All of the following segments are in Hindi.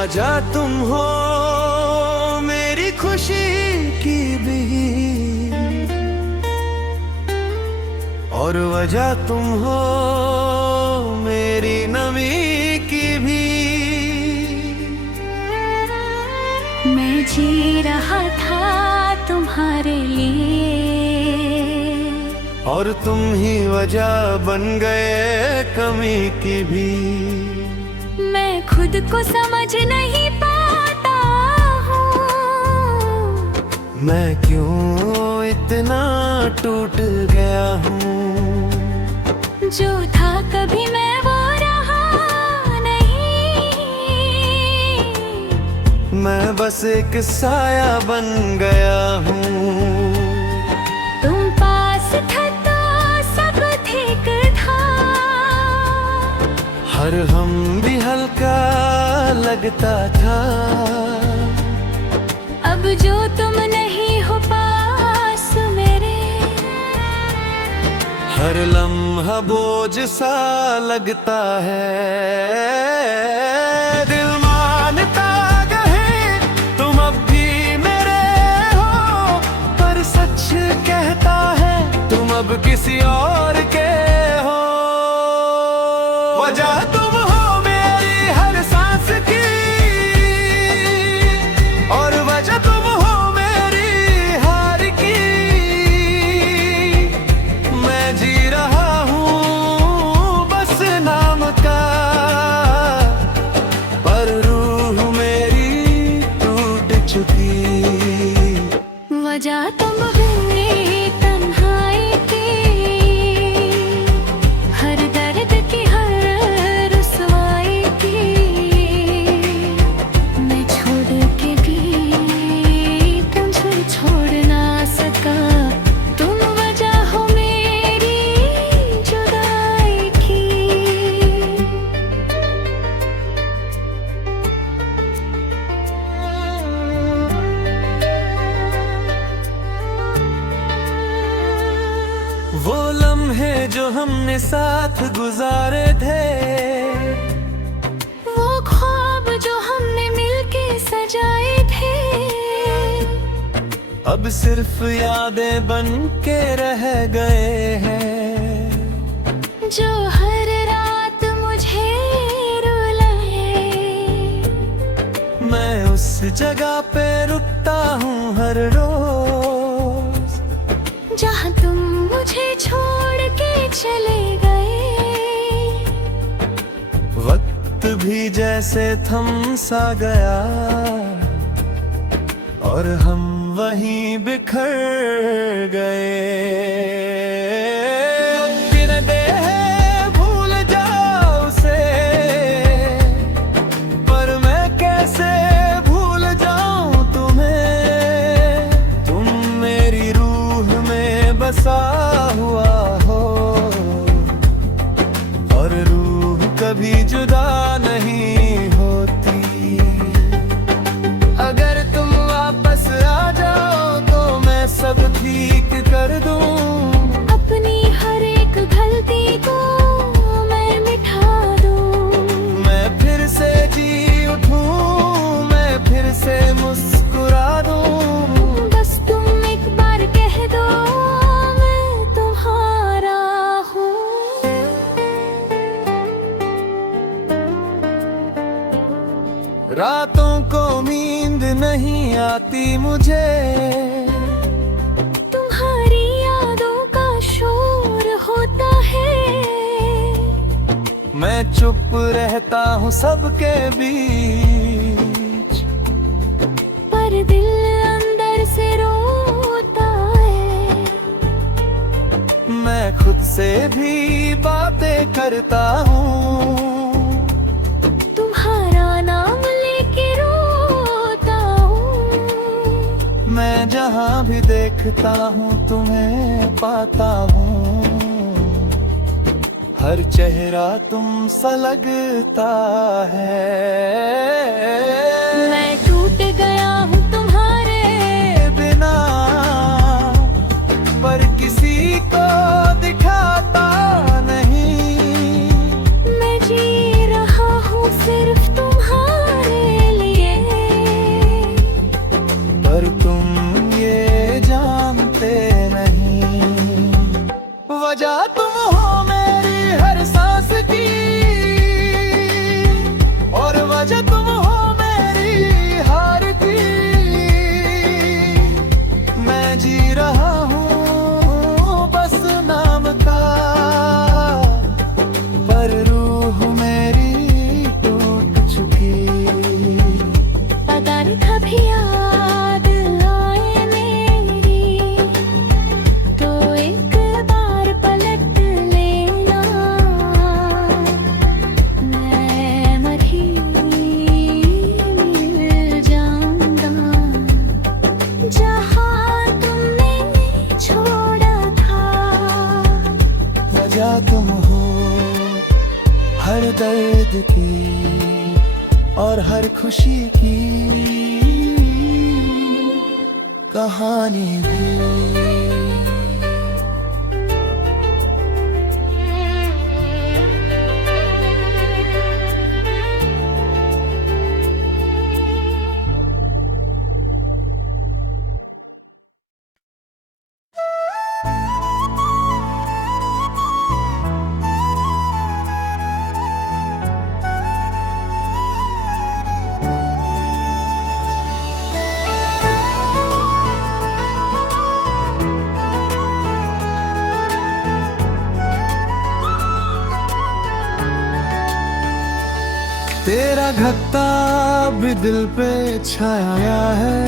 वजह तुम हो मेरी खुशी की भी, और वजह तुम हो मेरी नमी की भी। मैं जी रहा था तुम्हारे लिए, और तुम ही वजह बन गए कमी की भी। मैं खुद को समझ नहीं पाता हूँ, मैं क्यों इतना टूट गया हूँ। जो था कभी मैं वो रहा नहीं, मैं बस एक साया बन गया हूँ। तुम पास था तो सब ठीक था, हर हम भी हल्का लगता था। अब जो तुम नहीं हो पास मेरे, हर लम्हा बोझ सा लगता है। दिल मानता कहे तुम अब भी मेरे हो, पर सच कहता है तुम अब किसी और के हो। वजह तुम हो मेरी हर सांस की, और वजह तुम हो मेरी हार की। मैं जी रहा हूँ बस नाम का, पर रूह मेरी टूट चुकी। वजह तुम हुई तन्हाई की, हर दर्द की हर रुसवाई की। मैं छोड़ के भी तुझे छोड़ ना सका, तुम वजह हो मेरी जुदाई की। वो लम्हे जो हमने साथ गुजारे थे, वो ख्वाब जो हमने मिलके सजाए थे, अब सिर्फ यादें बन के रह गए हैं। जो हर रात मुझे रुलाए, मैं उस जगह पे रुकता हूँ हर रोज, जहाँ तुम मुझे छोड़ के चले गए। वक्त भी जैसे थम सा गया, और हम वहीं बिखर गए। गिनते हैं भूल जाओ उसे, पर मैं कैसे भूल जाऊं तुम्हें। तुम मेरी रूह में बसा हुआ हो, और रूह कभी जुदा नहीं होती। अगर तुम वापस आ जाओ तो मैं सब ठीक कर दूं। अपनी हर एक गलती को मैं मिटा दूं। मैं फिर से जी उठूं, मैं फिर से मुस्कुरा दूं। बस तुम एक बार कह दो मैं तुम्हारा हूँ। रातों को नींद नहीं आती मुझे, तुम्हारी यादों का शोर होता है। मैं चुप रहता हूँ सबके बीच, पर दिल अंदर से रोता है। मैं खुद से भी बातें करता हूँ। तुम्हारा नाम लेके रोता हूँ। मैं जहाँ भी देखता हूँ तुम्हें पाता हूँ। हर चेहरा तुम सा लगता है। मैं टूट गया हूँ तुम्हारे बिना, पर किसी को दिखाता नहीं। मैं जी रहा हूँ सिर्फ तुम्हारे दर्द की और हर खुशी की कहानी भी। तेरा घत्ता भी दिल पे छाया है,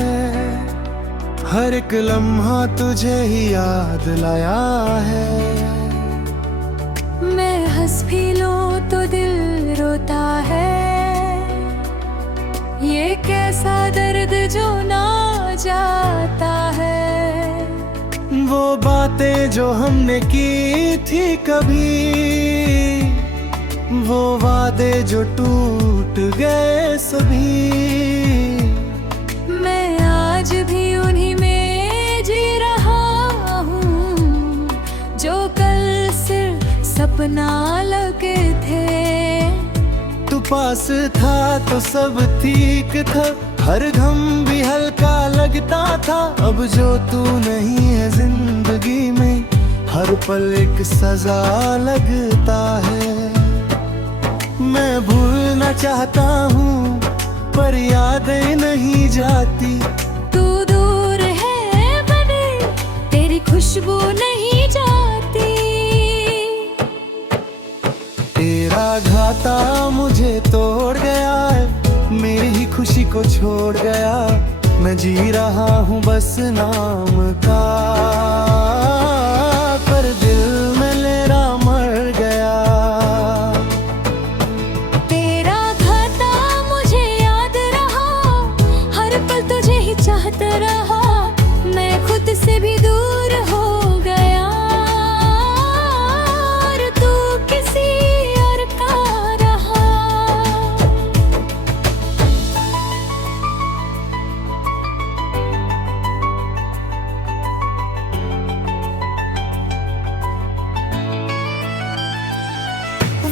हर एक लम्हा तुझे ही याद लाया है। मैं हंस भी लूं तो दिल रोता है, ये कैसा दर्द जो ना जाता है। वो बातें जो हमने की थी कभी, वो वादे जो टूट गए सभी, मैं आज भी उन्हीं में जी रहा हूँ जो कल सिर्फ सपना लगे थे। तू पास था तो सब ठीक था, हर गम भी हल्का लगता था। अब जो तू नहीं है जिंदगी में, हर पल एक सजा लगता है। मैं भूलना चाहता हूँ पर यादें नहीं जाती। तू दूर है बने, तेरी खुशबू नहीं जाती। तेरा घाता मुझे तोड़ गया है, मेरी ही खुशी को छोड़ गया। मैं जी रहा हूँ बस नाम का, पर दिल में मेरा मर गया। तेरा घाता मुझे याद रहा, हर पल तुझे ही चाहता रहा। मैं खुद से भी दूर हो गया और तू किसी और का रहा।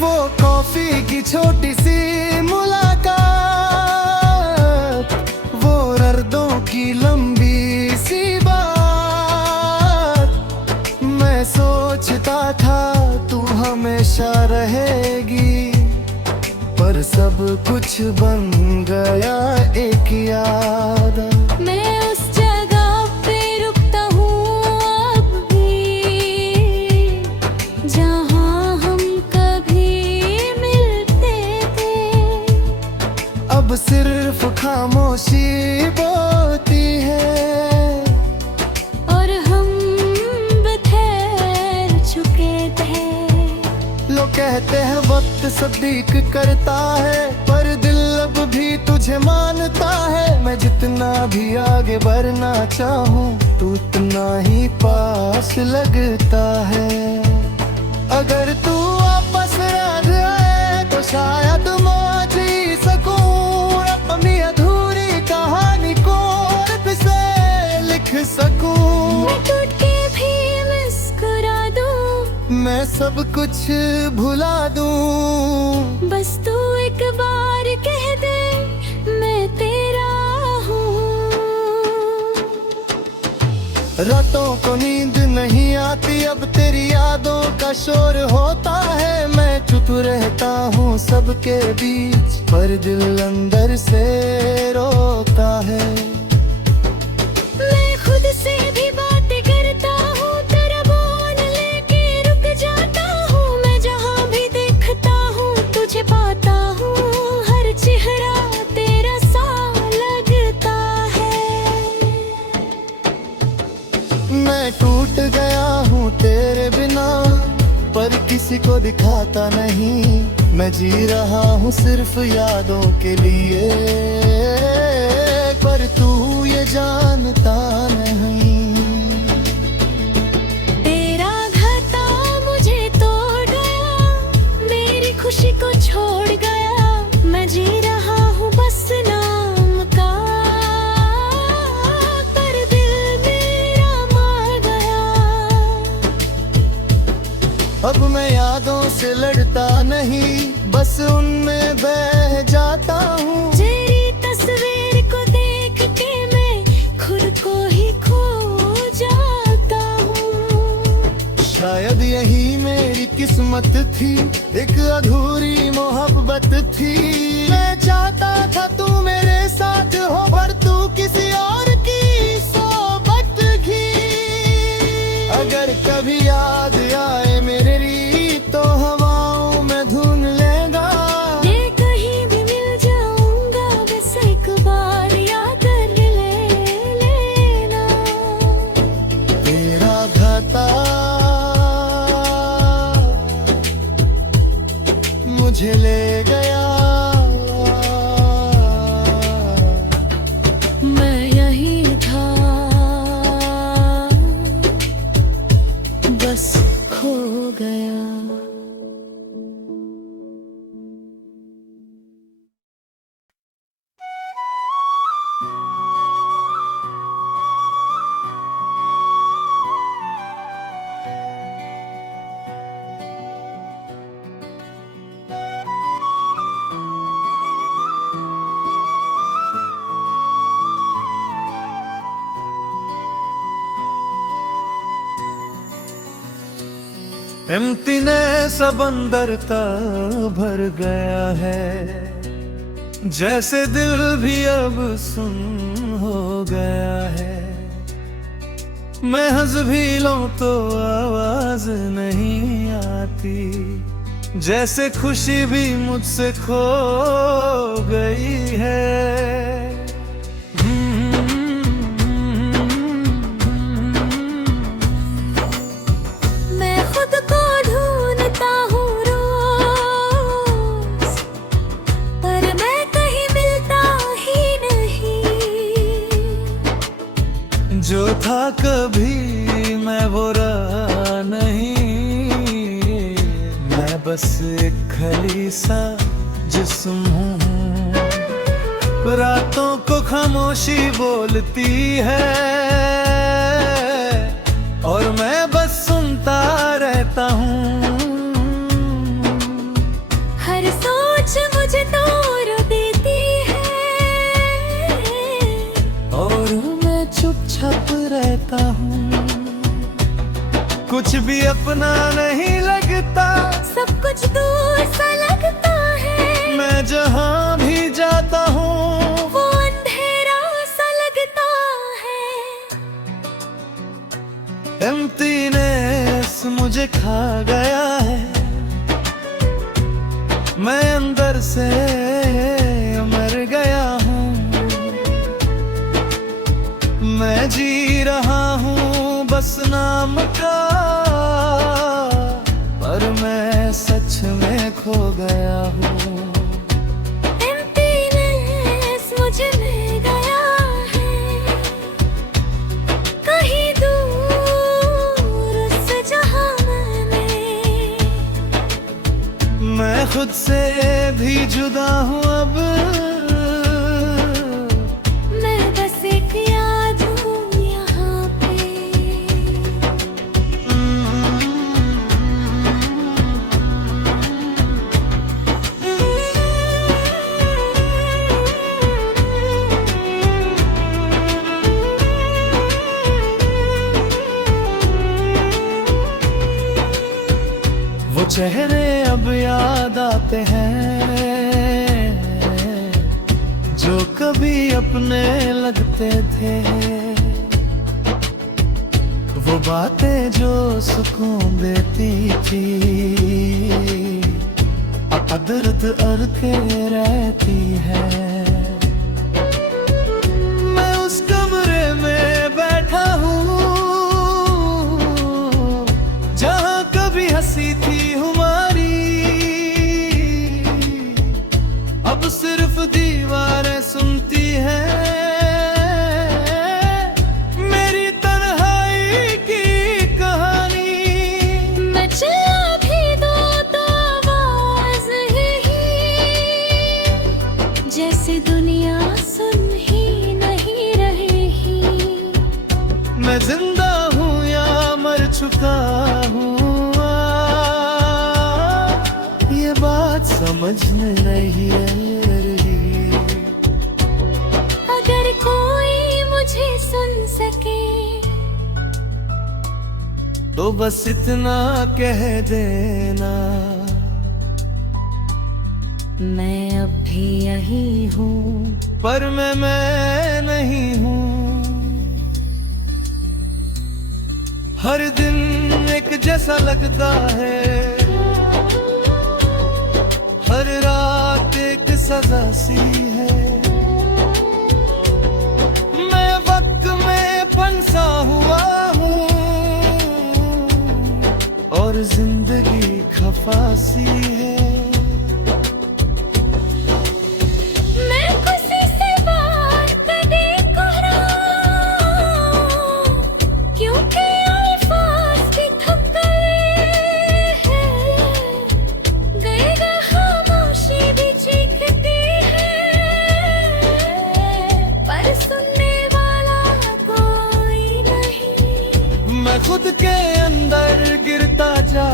वो कॉफी की छोटी सी मुलाकात, वो दर्दों की लंबी सी बात। मैं सोचता था तू हमेशा रहेगी, पर सब कुछ बन गया एक याद। मैं उस जगह पे रुकता हूँ अब भी, जहाँ हम कभी मिलते थे। अब सिर्फ खामोशी बोलती है और हम बिखर चुके थे। लोग कहते हैं वक्त सदीक करता है, पर दिल अब भी तुझे मानता है। मैं जितना भी आगे बढ़ना चाहूँ, तू उतना ही पास लगता है। अगर तू वापस आ जाए तो शायद मैं जी सकूं, अपनी अधूरी कहानी को फिर से लिख सकूं। मैं टूट के भी मुस्कुरा दूँ, मैं सब कुछ भुला दूं, बस तू एक बार कह दे मैं तेरा हूँ। रातों को नींद नहीं आती, अब तेरी यादों का शोर होता है। मैं चुप रहता हूँ सबके बीच, पर दिल अंदर से रोता है। मैं खुद से भी बातें करता हूँ, तेरा बोल लेके रुक जाता हूँ। मैं जहाँ भी देखता हूँ तुझे पाता हूँ, हर चेहरा तेरा सा लगता है। मैं टूट गया हूँ तेरे बिना, पर किसी को दिखाता नहीं। मैं जी रहा हूँ सिर्फ यादों के लिए, पर तू ये जानता नहीं। तेरा घाता मुझे तोड़ गया, मेरी खुशी को छोड़ अब मैं यादों से लड़ता नहीं, बस उनमें बह जाता हूँ। तेरी तस्वीर को देख के मैं खुद को ही खो जाता हूँ। शायद यही मेरी किस्मत थी, एक अधूरी मोहब्बत थी। मैं चाहता था तू मेरे साथ हो, पर तू किसी और की सोबत की। अगर कभी याद आए मेरे रीत तो हवाओं में धुन लेगा। ये कहीं भी मिल जाऊंगा, बस एक बार याद कर लेना। तेरा घाता मुझे ले गया, मैं यही था, बस खो गया। एम्प्टीनेस सब अंदर तक भर गया है, जैसे दिल भी अब सुन हो गया है। मैं हंस भी लूं तो आवाज नहीं आती, जैसे खुशी भी मुझसे खो गई है। जो था कभी मैं वो रहा नहीं, मैं बस एक खली सा जिस्म हूँ। रातों को खामोशी बोलती है और मैं बस सुनता रहता हूँ। हर सोच मुझे तोड़ देती है और मैं चुपचाप रहता हूँ। कुछ भी अपना नहीं लगता, सब कुछ दूर सा लगता है। मैं जहाँ भी जाता हूँ वो अंधेरा सा लगता है। एम्प्टीनेस मुझे खा गया है, मैं अंदर से मर गया हूँ। मैं जी रहा हूँ बस नाम का, पर मैं सच में खो गया हूँ। एम्प्टीनेस मुझे ले गया है कहीं दूर से, जहाँ मैं खुद से भी जुदा हूँ अब। मैं बस एक याद हूँ यहाँ पे। वो चेहरे अब याद आते हैं जो कभी अपने लगते थे। वो बातें जो सुकून देती थी, दर्द अड़के रहती है। मैं उस कमरे में बैठा हूँ जहाँ कभी हंसी थी हमारी, अब सिर्फ दीवारें सुनती हैं मेरी तन्हाई की कहानी। मैं चिल्ला भी दूँ तो आवाज यही, जैसे दुनिया सुन ही नहीं रही। मैं जिंदा हूँ या मर चुका हूँ समझ में नहीं आ रही। अगर कोई मुझे सुन सके तो बस इतना कह देना, मैं अब भी यही हूँ, पर मैं नहीं हूँ। हर दिन एक जैसा लगता है, हर रात एक सजा सी है। मैं वक्त में फंसा हुआ हूँ और जिंदगी खफा सी है। मैं खुशी से बात नहीं कर रहा, क्योंकि अल्फाज भी थक गए हैं। गए खामोशी भी चीखती है, पर सुनने वाला कोई नहीं। मैं खुद के अंदर गिरता जा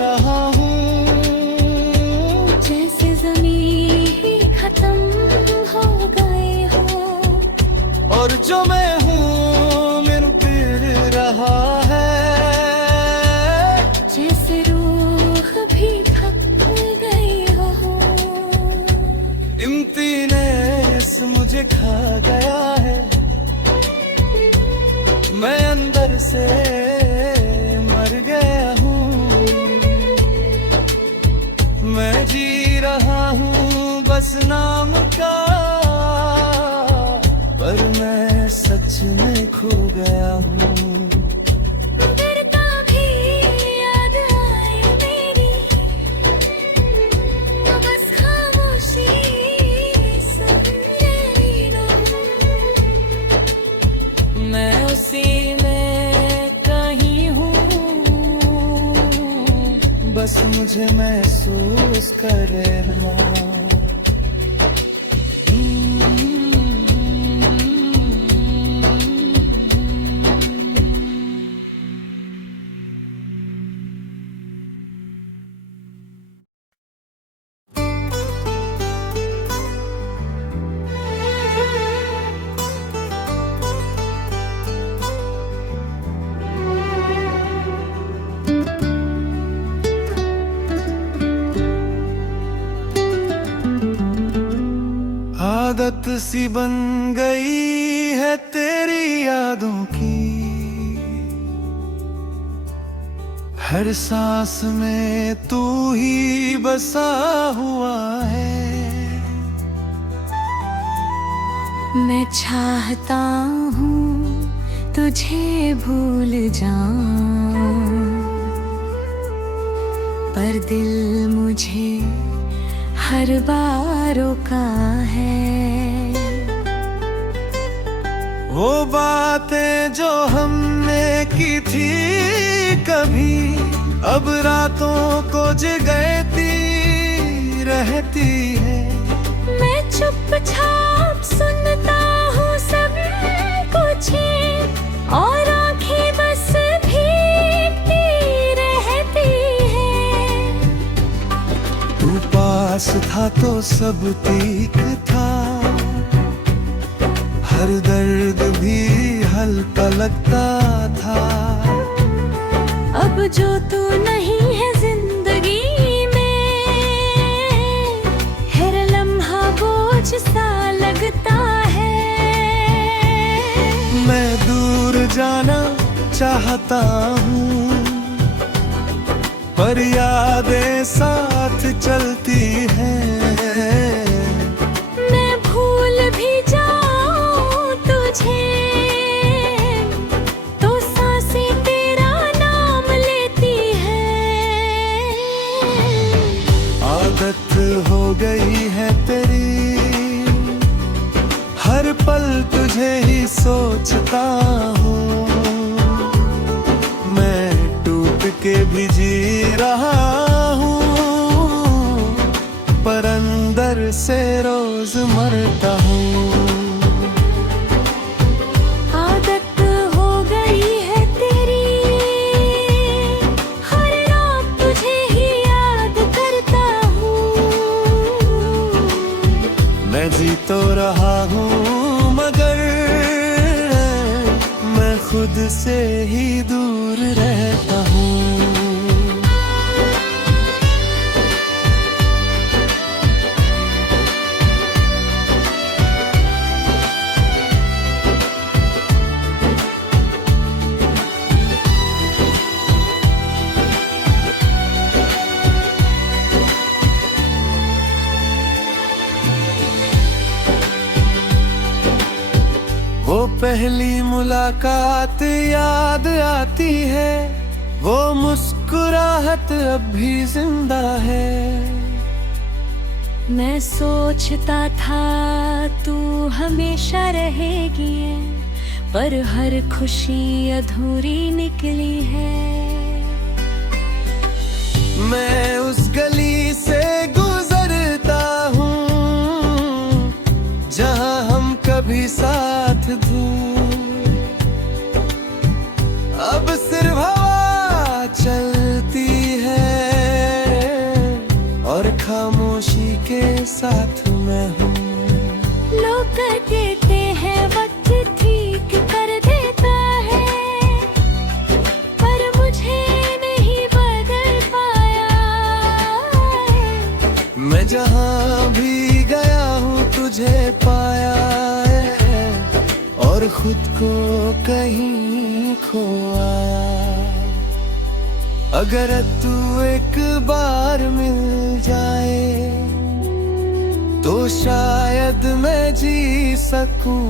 रहा हूँ, जैसे ज़मीन ही खत्म हो गए हो, और जो मैं हूँ मेरे गिर रहा है। जैसे रूह भी थक गई हो। इम्तिनेस मुझे खा गया है, मैं अंदर से मर गया हूँ। मैं जी रहा हूँ बस नाम का, पर मैं सच में खो गया हूँ। डरता भी याद आए मेरी, तो बस खामोशी सुन लेना। मैं उसी में कहीं हूँ, बस मुझे महसूस करना। आदत सी बन गई है तेरी यादों की, हर सांस में तू ही बसा हुआ है। मैं चाहता हूँ तुझे भूल जाऊं, पर दिल मुझे हर बार रोका है। वो बातें जो हमने की थी कभी, अब रातों को जगाती रहती है। मैं चुपचाप सुनता हूँ सब कुछ, और आंखें बस भीगती रहती है। तू पास था तो सब ठीक था, हर दर्द भी हल्का लगता था। अब जो तू नहीं है जिंदगी में, हर लम्हा बोझ सा लगता है। मैं दूर जाना चाहता हूँ, पर यादें साथ चलती हैं। मैं भूल भी जाऊं तुझे, तो सांसें तेरा नाम लेती है। आदत हो गई है तेरी, हर पल तुझे ही सोचता हूँ। मैं टूट के भी जी रहा हूँ, पर अंदर से रोज मरता हूँ। आदत हो गई है तेरी, हर रात तुझे ही याद करता हूँ। से ही दूर रहता हूँ। वो पहली मुलाकात याद आती है, वो मुस्कुराहट अब भी जिंदा है। मैं सोचता था तू हमेशा रहेगी, पर हर खुशी अधूरी निकली है। मैं उस गली से गुजरता हूँ जहाँ हम कभी साथ थे। अब सिर्फ हवा चलती है और खामोशी के साथ मैं हूँ। लोग कहते हैं वक्त ठीक कर देता है, पर मुझे नहीं बदल पाया। मैं जहाँ भी गया हूँ तुझे पाया है और खुद को कहीं खोया। अगर तू एक बार मिल जाए तो शायद मैं जी सकूं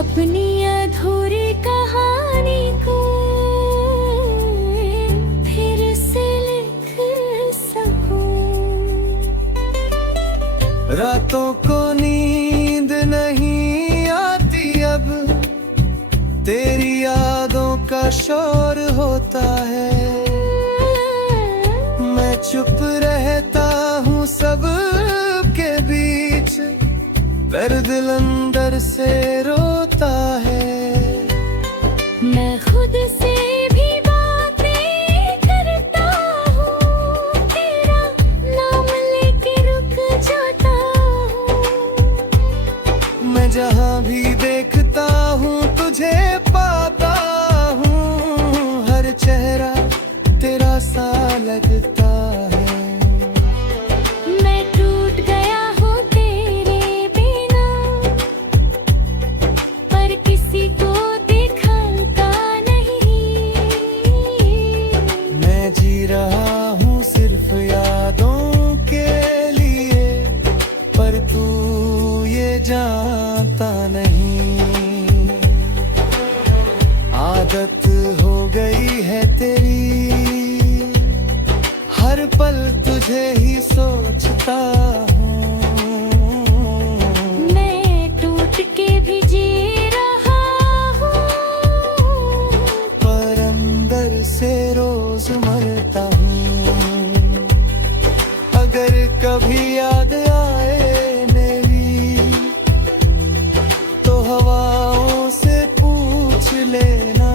अपनी अधूरी कहानी को फिर से लिख सकूं। रातों को नींद नहीं आती अब, तेरी यादों का शोर होता है। मैं चुप रहता हूँ सब के बीच, पर दिल अंदर से रोता है। मैं खुद से भी बातें करता हूँ, तेरा नाम लेके रुक जाता हूँ। मैं जहाँ भी देखता हूँ तुझे पाता हूँ, हर चेहरा तेरा सा लगता है। मैं टूट गया हूँ तेरे बिना, पर किसी को दिखाता नहीं। मैं जी रहा हूँ सिर्फ यादों के लिए, पर तू ये जानता नहीं। आदत हो गई है तेरी, हर पल तुझे ही सोचता हूँ। मैं टूट के भी जी रहा हूँ, पर अंदर से रोज मरता हूँ। अगर कभी याद आए मेरी तो हवाओं से पूछ लेना।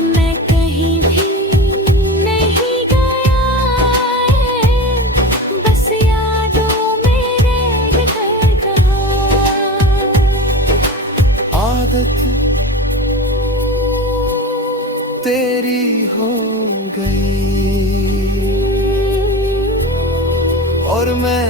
मैं कहीं भी नहीं गया, बस यादों में रह गया। आदत तेरी हो गई और मैं